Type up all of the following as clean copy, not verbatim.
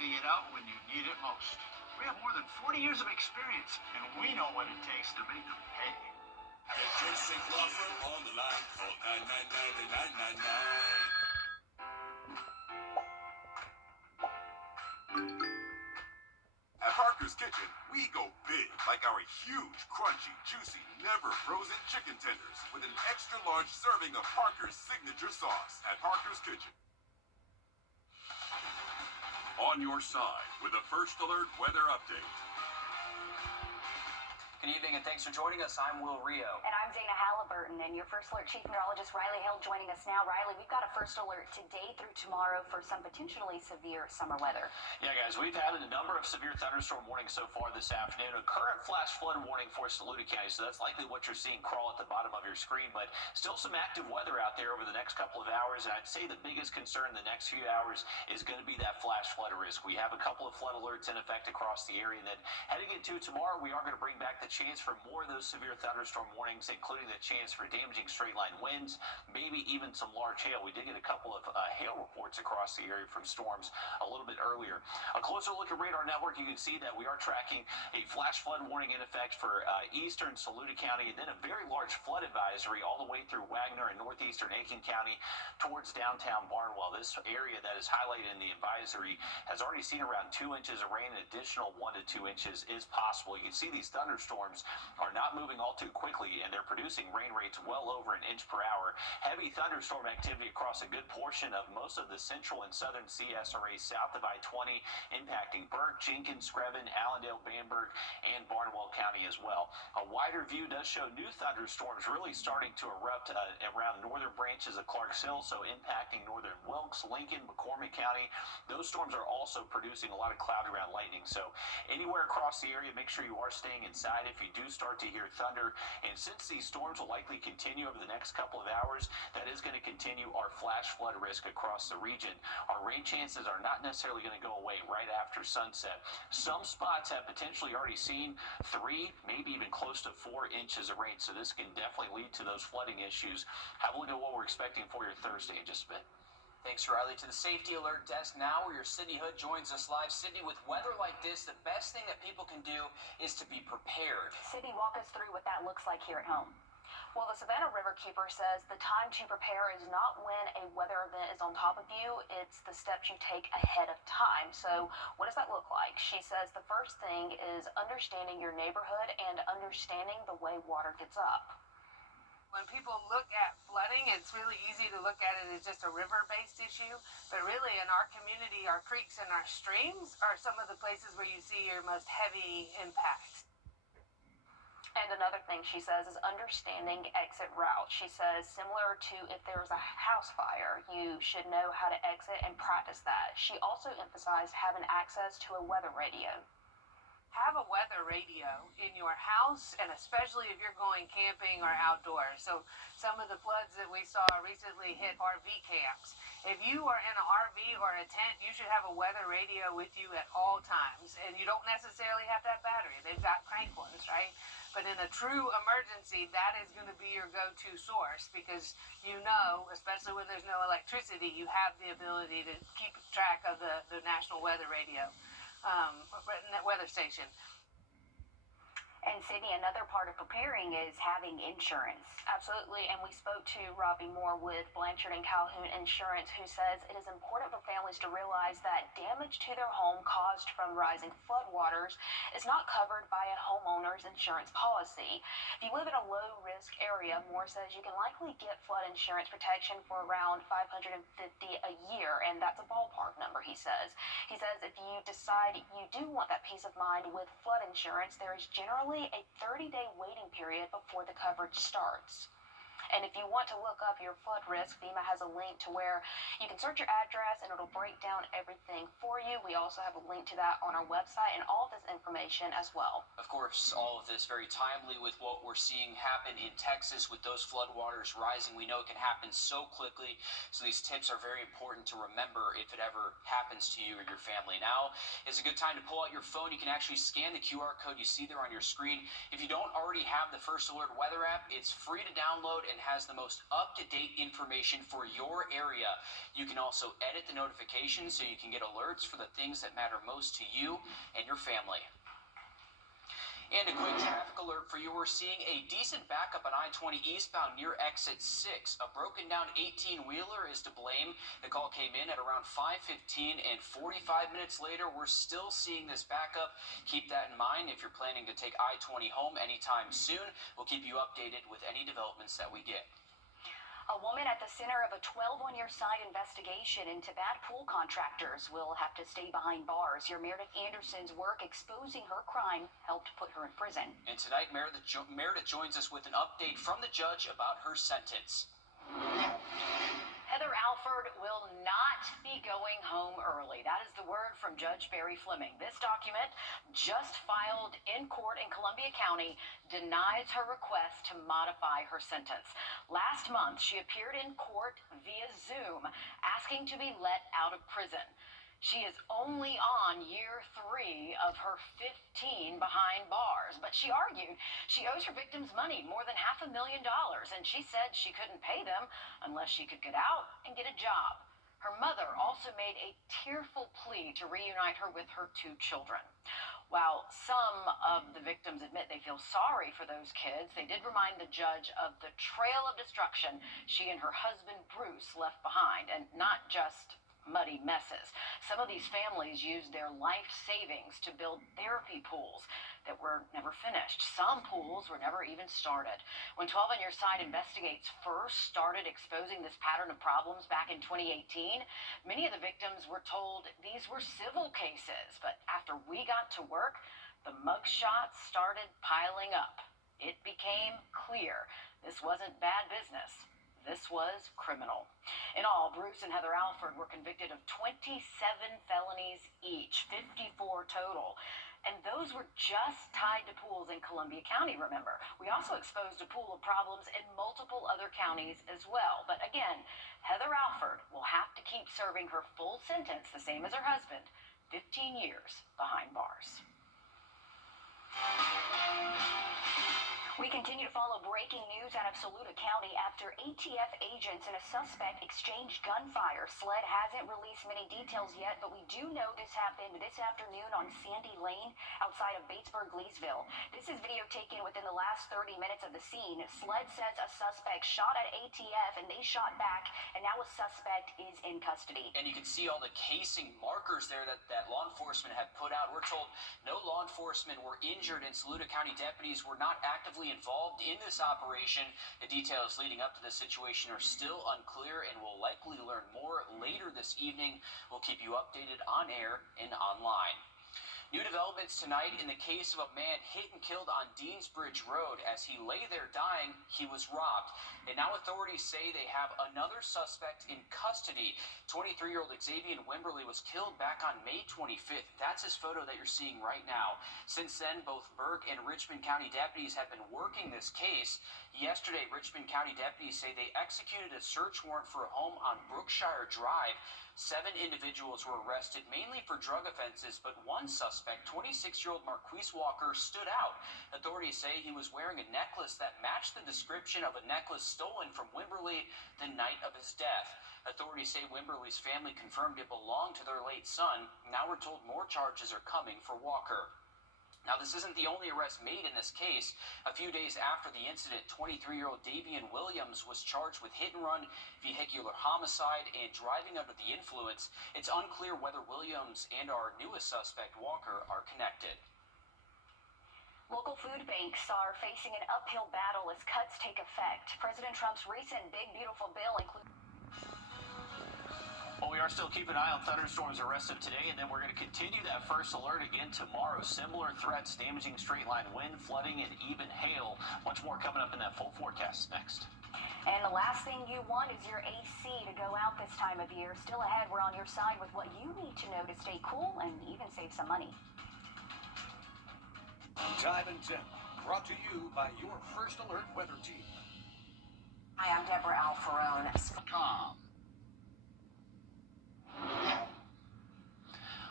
to get out when you need it most. We have more than 40 years of experience, and we know what it takes to make them pay. Get your sink law firm on the line. Call 999-9999. At Parker's Kitchen, we go big, like our huge, crunchy, juicy, never frozen chicken tenders with an extra large serving of Parker's signature sauce. At Parker's Kitchen. On your side with a First Alert weather update. Good evening and thanks for joining us. I'm Wrdw. And I'm Dana Halliburton, and your First Alert Chief Meteorologist Riley Hill joining us now. Riley, we've got a First Alert today through tomorrow for some potentially severe summer weather. Yeah, guys, we've had a number of severe thunderstorm warnings so far this afternoon. A current flash flood warning for Saluda County, so that's likely what you're seeing crawl at the bottom of your screen, but still some active weather out there over the next couple of hours, and I'd say the biggest concern in the next few hours is going to be that flash flood risk. We have a couple of flood alerts in effect across the area, and then heading into tomorrow, we are going to bring back the chance for more of those severe thunderstorm warnings, including the chance for damaging straight line winds, maybe even some large hail. We did get a couple of hail reports across the area from storms a little bit earlier. A closer look at radar network, you can see that we are tracking a flash flood warning in effect for eastern Saluda County, and then a very large flood advisory all the way through Wagner and northeastern Aiken County towards downtown Barnwell. This area that is highlighted in the advisory has already seen around 2 inches of rain. An additional 1 to 2 inches is possible. You can see these thunderstorms are not moving all too quickly, and they're producing rain rates well over an inch per hour. Heavy thunderstorm activity across a good portion of most of the central and southern CSRA south of I-20, impacting Burke, Jenkins, Screven, Allendale, Bamberg, and Barnwell County as well. A wider view does show new thunderstorms really starting to erupt around northern branches of Clarks Hill, so impacting northern Wilkes, Lincoln, McCormick County. Those storms are also producing a lot of cloud around lightning, so anywhere across the area, make sure you are staying inside if you do start to hear thunder. And since these storms will likely continue over the next couple of hours, that is going to continue our flash flood risk across the region. Our rain chances are not necessarily going to go away right after sunset. Some spots have potentially already seen 3, maybe even close to 4 inches of rain, so this can definitely lead to those flooding issues. Have a look at what we're expecting for your Thursday in just a bit. Thanks, Riley. To the Safety Alert Desk now, where your Sydney Hood joins us live. Sydney, with weather like this, the best thing that people can do is to be prepared. Sydney, walk us through what that looks like here at home. Well, the Savannah Riverkeeper says the time to prepare is not when a weather event is on top of you, it's the steps you take ahead of time. So what does that look like? She says the first thing is understanding your neighborhood and understanding the way water gets up. When people look at flooding, it's really easy to look at it as just a river-based issue, but really in our community, our creeks and our streams are some of the places where you see your most heavy impact. And another thing she says is understanding exit routes. She says similar to if there's a house fire, you should know how to exit and practice that. She also emphasized having access to a weather radio. Have a weather radio in your house, and especially if you're going camping or outdoors. So some of the floods that we saw recently hit RV camps. If you are in an RV or a tent, you should have a weather radio with you at all times. And you don't necessarily have that battery. They've got crank ones, right? But in a true emergency, that is going to be your go-to source because you know, especially when there's no electricity, you have the ability to keep track of the National Weather Radio. Weather station. And Sydney, another part of preparing is having insurance. Absolutely, and we spoke to Robbie Moore with Blanchard and Calhoun Insurance, who says it is important for families to realize that damage to their home caused from rising floodwaters is not covered by a homeowner's insurance policy. If you live in a low-risk area, Moore says you can likely get flood insurance protection for around $550 a year, and that's a ballpark number, he says. He says if you decide you do want that peace of mind with flood insurance, there is generally a 30-day waiting period before the coverage starts. And if you want to look up your flood risk, FEMA has a link to where you can search your address and it'll break down everything for you. We also have a link to that on our website and all this information as well. Of course, all of this very timely with what we're seeing happen in Texas with those floodwaters rising. We know it can happen so quickly, so these tips are very important to remember if it ever happens to you or your family. Now is a good time to pull out your phone. You can actually scan the QR code you see there on your screen. If you don't already have the First Alert Weather app, it's free to download and has the most up-to-date information for your area. You can also edit the notifications so you can get alerts for the things that matter most to you and your family. And a quick traffic alert for you. We're seeing a decent backup on I-20 eastbound near exit 6. A broken down 18-wheeler is to blame. The call came in at around 5:15, and 45 minutes later, we're still seeing this backup. Keep that in mind if you're planning to take I-20 home anytime soon. We'll keep you updated with any developments that we get. A woman at the center of a 12-on-your-side investigation into bad pool contractors will have to stay behind bars. Your Meredith Anderson's work exposing her crime helped put her in prison. And tonight, Meredith joins us with an update from the judge about her sentence. Heather Alford will not be going home early. That is the word from Judge Barry Fleming. This document, just filed in court in Columbia County, denies her request to modify her sentence. Last month, she appeared in court via Zoom, asking to be let out of prison. She is only on year 3 of her 15 behind bars, but she argued she owes her victims money, more than $500,000, and she said she couldn't pay them unless she could get out and get a job. Her mother also made a tearful plea to reunite her with her 2 children. While some of the victims admit they feel sorry for those kids, they did remind the judge of the trail of destruction she and her husband Bruce left behind, and not just muddy messes. Some of these families used their life savings to build therapy pools that were never finished. Some pools were never even started. When 12 on Your Side Investigates first started exposing this pattern of problems back in 2018, many of the victims were told these were civil cases. But after we got to work, the mugshots started piling up. It became clear this wasn't bad business. This was criminal. In all, Bruce and Heather Alford were convicted of 27 felonies each, 54 total. And those were just tied to pools in Columbia County, remember. We also exposed a pool of problems in multiple other counties as well. But again, Heather Alford will have to keep serving her full sentence, the same as her husband, 15 years behind bars. We continue to follow breaking news out of Saluda County after ATF agents and a suspect exchanged gunfire. SLED hasn't released many details yet, but we do know this happened this afternoon on Sandy Lane outside of Batesburg, Leesville. This is video taken within the last 30 minutes of the scene. SLED says a suspect shot at ATF and they shot back, and now a suspect is in custody. And you can see all the casing markers there that law enforcement had put out. We're told no law enforcement were injured, and Saluda County deputies were not actively involved in this operation. The details leading up to this situation are still unclear, and we'll likely learn more later this evening. We'll keep you updated on air and online. New developments tonight in the case of a man hit and killed on Deansbridge Road. As he lay there dying, he was robbed. And now authorities say they have another suspect in custody. 23-year-old Xavier Wimberly was killed back on May 25th. That's his photo that you're seeing right now. Since then, both Burke and Richmond County deputies have been working this case. Yesterday, Richmond County deputies say they executed a search warrant for a home on Brookshire Drive. 7 individuals were arrested, mainly for drug offenses, but one suspect, 26-year-old Marquise Walker, stood out. Authorities say he was wearing a necklace that matched the description of a necklace stolen from Wimberly the night of his death. Authorities say Wimberly's family confirmed it belonged to their late son. Now we're told more charges are coming for Walker. Now, this isn't the only arrest made in this case. A few days after the incident, 23-year-old Davian Williams was charged with hit-and-run, vehicular homicide, and driving under the influence. It's unclear whether Williams and our newest suspect, Walker, are connected. Local food banks are facing an uphill battle as cuts take effect. President Trump's recent Big Beautiful Bill includes... Well, we are still keeping an eye on thunderstorms the rest of today, and then we're going to continue that first alert again tomorrow. Similar threats damaging straight-line wind, flooding, and even hail. Much more coming up in that full forecast next. And the last thing you want is your AC to go out this time of year. Still ahead, we're on your side with what you need to know to stay cool and even save some money. Time and Temp, brought to you by your First Alert weather team. Hi, I'm Deborah Alfarone.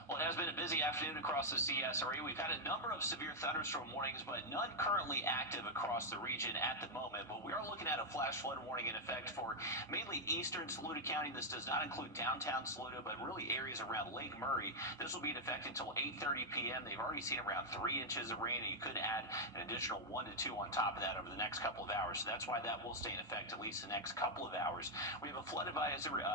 Well, it has has been a busy afternoon across the CS area. We've had a number of severe thunderstorm warnings, but none currently active across the region at the moment. But we are looking at a flash flood warning in effect for mainly eastern Saluda County. This does not include downtown Saluda, but really areas around Lake Murray. This will be in effect until 8:30 p.m. They've already seen around 3 inches of rain, and you could add an additional 1 to 2 on top of that over the next couple of hours. So that's why that will stay in effect at least the next couple of hours. We have a flood advisory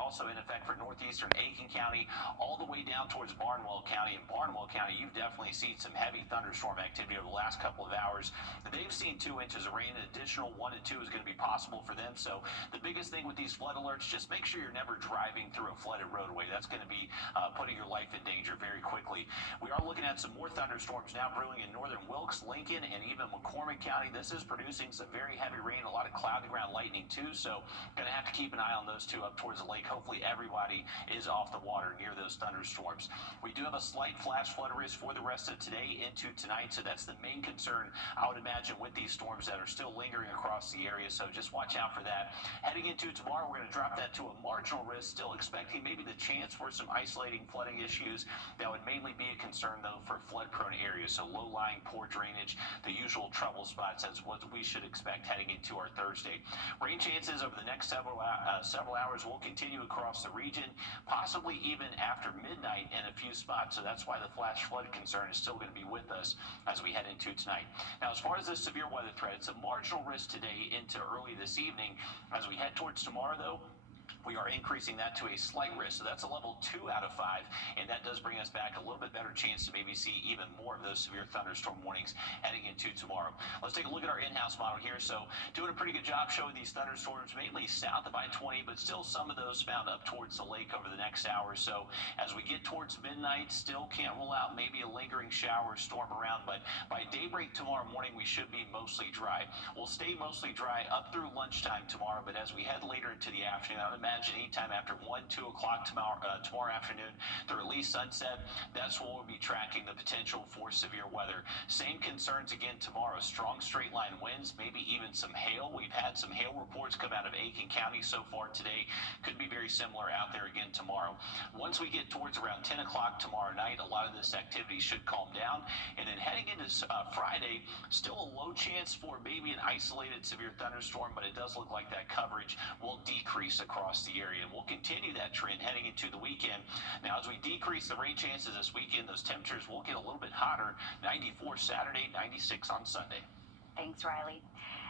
also in effect for northeastern Aiken County, all the way down towards Barnwell County. In Barnwell County, you've definitely seen some heavy thunderstorm activity over the last couple of hours. They've seen 2 inches of rain. An additional 1 to 2 is going to be possible for them. So the biggest thing with these flood alerts, just make sure you're never driving through a flooded roadway. That's going to be putting your life in danger very quickly. We are looking at some more thunderstorms now brewing in northern Wilkes, Lincoln, and even McCormick County. This is producing some very heavy rain, a lot of cloud-to-ground lightning too. So going to have to keep an eye on those two up towards the lake. Hopefully everybody is off the water near those thunderstorms. We do have a slight flash flood risk for the rest of today into tonight, so that's the main concern I would imagine with these storms that are still lingering across the area, so just watch out for that. Heading into tomorrow, we're going to drop that to a marginal risk, still expecting maybe the chance for some isolating flooding issues. That would mainly be a concern though for flood-prone areas, so low-lying, poor drainage, the usual trouble spots. That's what we should expect heading into our Thursday. Rain chances over the next several hours will continue across the region, possibly even after midnight in a few spots. So that's why the flash flood concern is still going to be with us as we head into tonight. Now, as far as this severe weather threat, it's a marginal risk today into early this evening. As we head towards tomorrow, though, we are increasing that to a slight risk. So that's a level 2 out of 5, and that does bring us back a little bit better chance to maybe see even more of those severe thunderstorm warnings heading into tomorrow. Let's take a look at our in-house model here. So doing a pretty good job showing these thunderstorms mainly south of I-20, but still some of those found up towards the lake over the next hour. So as we get towards midnight, still can't rule out maybe a lingering shower or storm around, but by daybreak tomorrow morning, we should be mostly dry. We'll stay mostly dry up through lunchtime tomorrow, but as we head later into the afternoon, I would imagine anytime after 1, 2 o'clock tomorrow afternoon through at least sunset, that's when we'll be tracking the potential for severe weather. Same concerns again tomorrow. Strong straight line winds, maybe even some hail. We've had some hail reports come out of Aiken County so far today. Could be very similar out there again tomorrow. Once we get towards around 10 o'clock tomorrow night, a lot of this activity should calm down. And then heading into Friday, still a low chance for maybe an isolated severe thunderstorm, but it does look like that coverage will decrease across the area. And we'll continue that trend heading into the weekend. Now, as we decrease the rain chances this weekend, those temperatures will get a little bit hotter. 94 Saturday, 96 on Sunday. Thanks, Riley.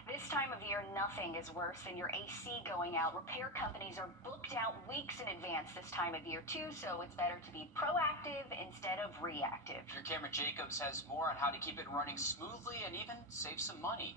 This time of year, nothing is worse than your AC going out. Repair companies are booked out weeks in advance this time of year, too, so it's better to be proactive instead of reactive. Your Cameron Jacobs has more on how to keep it running smoothly and even save some money.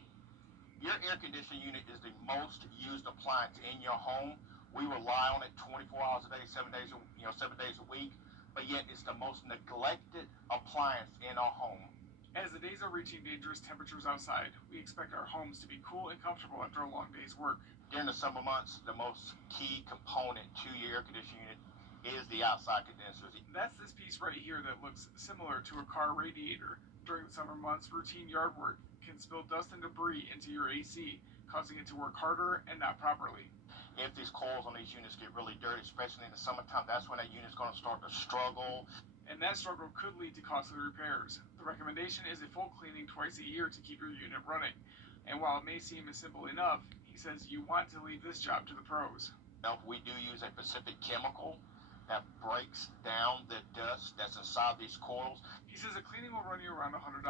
Your air conditioning unit is the most used appliance in your home. We rely on it 24 hours a day, 7 days a week, but yet it's the most neglected appliance in our home. As the days are reaching dangerous temperatures outside, we expect our homes to be cool and comfortable after a long day's work. During the summer months, the most key component to your air conditioning unit is the outside condensers. That's this piece right here that looks similar to a car radiator. During the summer months, routine yard work can spill dust and debris into your AC, causing it to work harder and not properly. If these coils on these units get really dirty, especially in the summertime, that's when that unit's going to start to struggle. And that struggle could lead to costly repairs. The recommendation is a full cleaning twice a year to keep your unit running. And while it may seem as simple enough, he says you want to leave this job to the pros. Now, we do use a specific chemical that breaks down the dust that's inside these coils. He says a cleaning will run you around $100.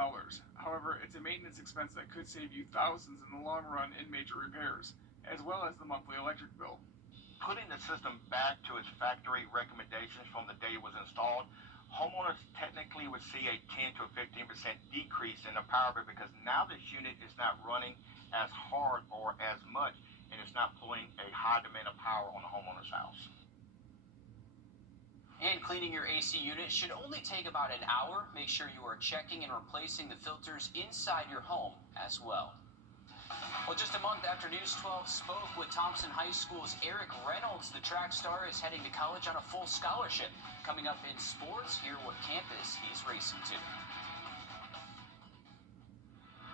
However, it's a maintenance expense that could save you thousands in the long run in major repairs, as well as the monthly electric bill. Putting the system back to its factory recommendations from the day it was installed, homeowners technically would see a 10 to 15% decrease in the power bill because now this unit is not running as hard or as much, and it's not pulling a high demand of power on the homeowner's house. And cleaning your AC unit should only take about an hour. Make sure you are checking and replacing the filters inside your home as well. Well, just a month after News 12 spoke with Thompson High School's Eric Reynolds, the track star is heading to college on a full scholarship. Coming up in sports, hear what campus he's racing to.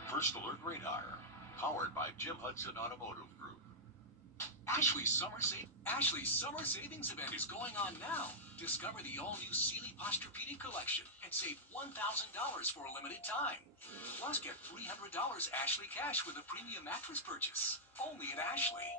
First Alert Radar, powered by Jim Hudson Automotive Group. Ashley's Summer Savings Event is going on now. Discover the all-new Sealy Posturepedic collection and save $1,000 for a limited time. Plus, get $300 Ashley cash with a premium mattress purchase. Only at Ashley.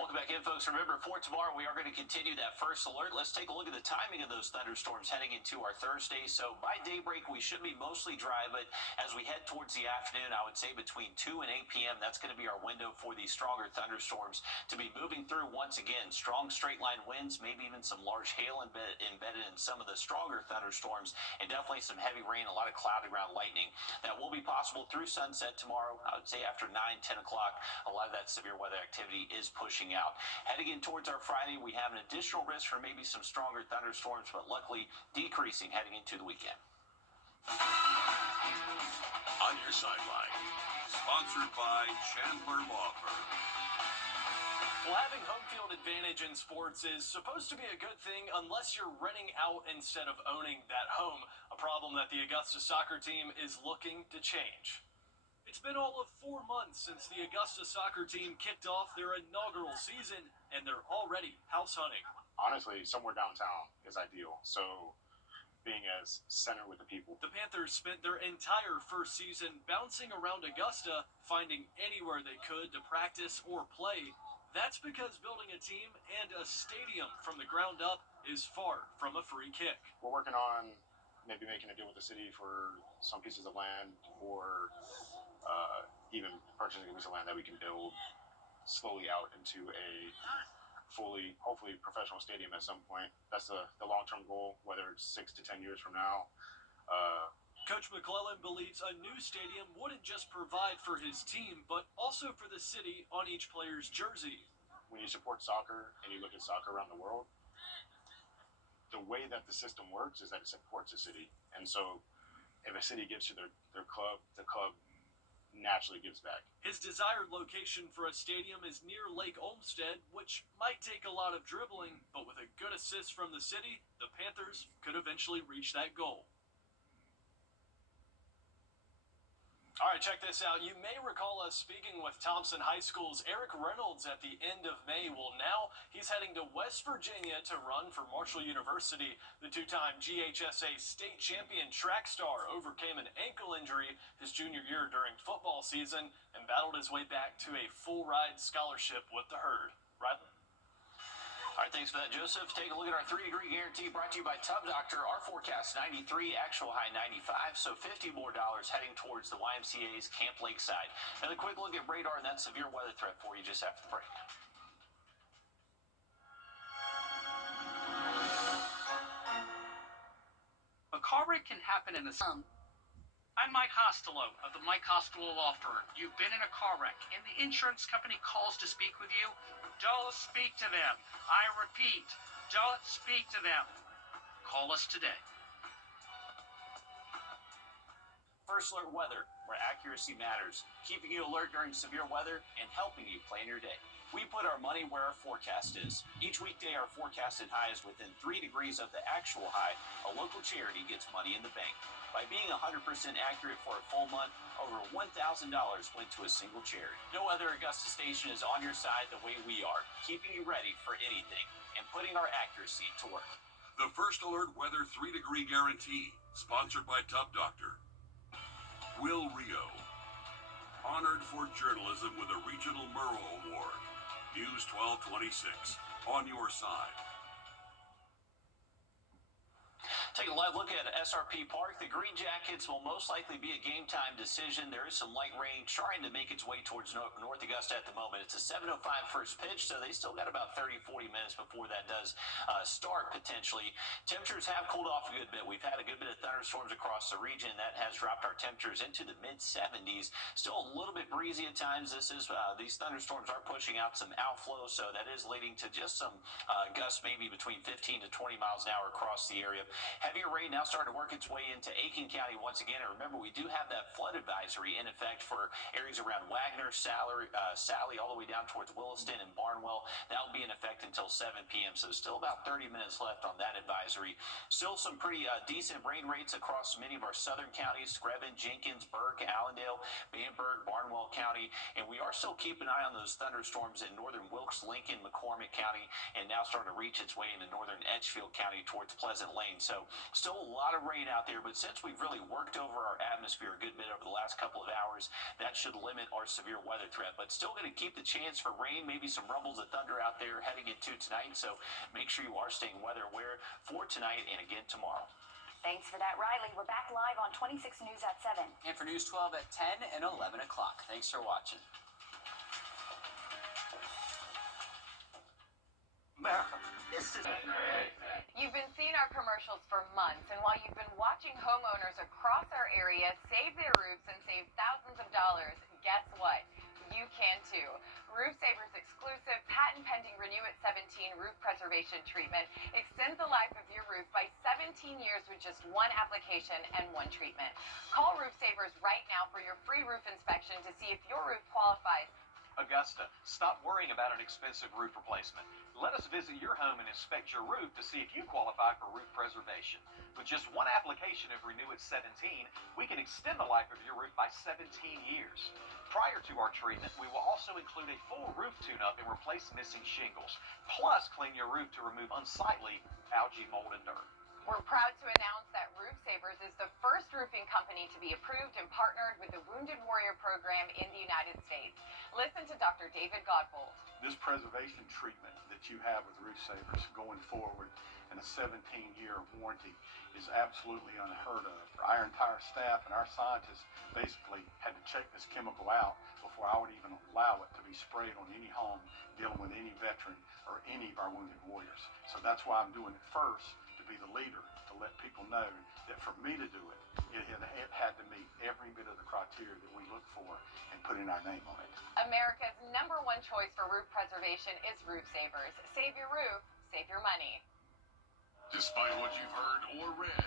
Welcome back in, folks. Remember, for tomorrow, we are going to continue that first alert. Let's take a look at the timing of those thunderstorms heading into our Thursday. So by daybreak, we should be mostly dry, but as we head towards the afternoon, I would say between 2 and 8 p.m., that's going to be our window for these stronger thunderstorms to be moving through once again. Strong straight-line winds, maybe even some large hail embedded in some of the stronger thunderstorms, and definitely some heavy rain, a lot of cloudy ground lightning. That will be possible through sunset tomorrow. I would say after 9, 10 o'clock, a lot of that severe weather activity is pushing out. Heading in towards our Friday, we have an additional risk for maybe some stronger thunderstorms, but luckily decreasing heading into the weekend. On Your Sideline, sponsored by Chandler Law Firm. Well, having home field advantage in sports is supposed to be a good thing unless you're renting out instead of owning that home, a problem that the Augusta soccer team is looking to change. It's been all of 4 months since the Augusta soccer team kicked off their inaugural season, and they're already house hunting. Honestly, somewhere downtown is ideal. So being as centered with the people. The Panthers spent their entire first season bouncing around Augusta, finding anywhere they could to practice or play. That's because building a team and a stadium from the ground up is far from a free kick. We're working on maybe making a deal with the city for some pieces of land, or even purchasing a piece of land that we can build slowly out into a fully, hopefully, professional stadium at some point. That's the long-term goal, whether it's 6 to 10 years from now. Coach McClellan believes a new stadium wouldn't just provide for his team, but also for the city on each player's jersey. When you support soccer and you look at soccer around the world, the way that the system works is that it supports a city. And so if a city gives to their club, the club naturally gives back. His desired location for a stadium is near Lake Olmsted, which might take a lot of dribbling, but with a good assist from the city, the Panthers could eventually reach that goal. All right, check this out. You may recall us speaking with Thompson High School's Eric Reynolds at the end of May. Well, now he's heading to West Virginia to run for Marshall University. The two-time GHSA state champion track star overcame an ankle injury his junior year during football season and battled his way back to a full-ride scholarship with the Herd. Right? All right, thanks for that, Joseph. Take a look at our 3-degree guarantee brought to you by Tub Doctor. Our forecast 93, actual high 95, so $50 more heading towards the YMCA's Camp Lakeside. Another quick look at radar and that severe weather threat for you just after the break. A car wreck can happen in the I'm Mike Costello of the Mike Costello Law Firm. You've been in a car wreck and the insurance company calls to speak with you. Don't speak to them. I repeat, don't speak to them. Call us today. First Alert Weather, where accuracy matters, keeping you alert during severe weather and helping you plan your day. We put our money where our forecast is. Each weekday, our forecasted high is within 3 degrees of the actual high. A local charity gets money in the bank. By being 100% accurate for a full month, over $1,000 went to a single charity. No other Augusta station is on your side the way we are, keeping you ready for anything and putting our accuracy to work. The First Alert Weather 3-degree guarantee, sponsored by Tub Doctor. Will Rio, honored for journalism with a Regional Murrow Award. News 1226, on your side. Take a live look at SRP Park. The Green Jackets will most likely be a game-time decision. There is some light rain trying to make its way towards North Augusta at the moment. It's a 7:05 first pitch, so they still got about 30-40 minutes before that does start, potentially. Temperatures have cooled off a good bit. We've had a good bit of thunderstorms across the region. That has dropped our temperatures into the mid-70s. Still a little bit breezy at times. These thunderstorms are pushing out some outflow, so that is leading to just some gusts maybe between 15 to 20 miles an hour across the area. Heavier rain now starting to work its way into Aiken County once again. And remember, we do have that flood advisory in effect for areas around Wagner, Sally, all the way down towards Williston and Barnwell. That will be in effect until 7 p.m. So still about 30 minutes left on that advisory. Still some pretty decent rain rates across many of our southern counties: Screven, Jenkins, Burke, Allendale, Bamberg, Barnwell County. And we are still keeping an eye on those thunderstorms in northern Wilkes, Lincoln, McCormick County, and now starting to reach its way into northern Edgefield County towards Pleasant Lane. So still a lot of rain out there, but since we've really worked over our atmosphere a good bit over the last couple of hours, that should limit our severe weather threat. But still going to keep the chance for rain, maybe some rumbles of thunder out there heading into tonight. So make sure you are staying weather aware for tonight and again tomorrow. Thanks for that, Riley. We're back live on 26 News at 7. And for News 12 at 10 and 11 o'clock. Thanks for watching. America, this is... You've been seeing our commercials for months, and while you've been watching homeowners across our area save their roofs and save thousands of dollars, guess what? You can too. Roof Saver's exclusive patent-pending Renew at 17 roof preservation treatment extends the life of your roof by 17 years with just one application and one treatment. Call Roof Savers right now for your free roof inspection to see if your roof qualifies. Augusta, stop worrying about an expensive roof replacement. Let us visit your home and inspect your roof to see if you qualify for roof preservation. With just one application of Renew at 17, we can extend the life of your roof by 17 years. Prior to our treatment, we will also include a full roof tune-up and replace missing shingles, plus clean your roof to remove unsightly algae, mold, and dirt. We're proud to announce that Roof Savers is the first roofing company to be approved and partnered with the Wounded Warrior Program in the United States. Listen to Dr. David Godbold. This preservation treatment that you have with Roof Savers going forward and a 17-year warranty is absolutely unheard of. Our entire staff and our scientists basically had to check this chemical out before I would even allow it to be sprayed on any home dealing with any veteran or any of our wounded warriors. So that's why I'm doing it first, to be the leader, to let people know that for me to do it, it had to meet every bit of the criteria that we look for and putting our name on it. America's #1 choice for roof preservation is Roof Savers. Save your roof, save your money. Despite what you've heard or read,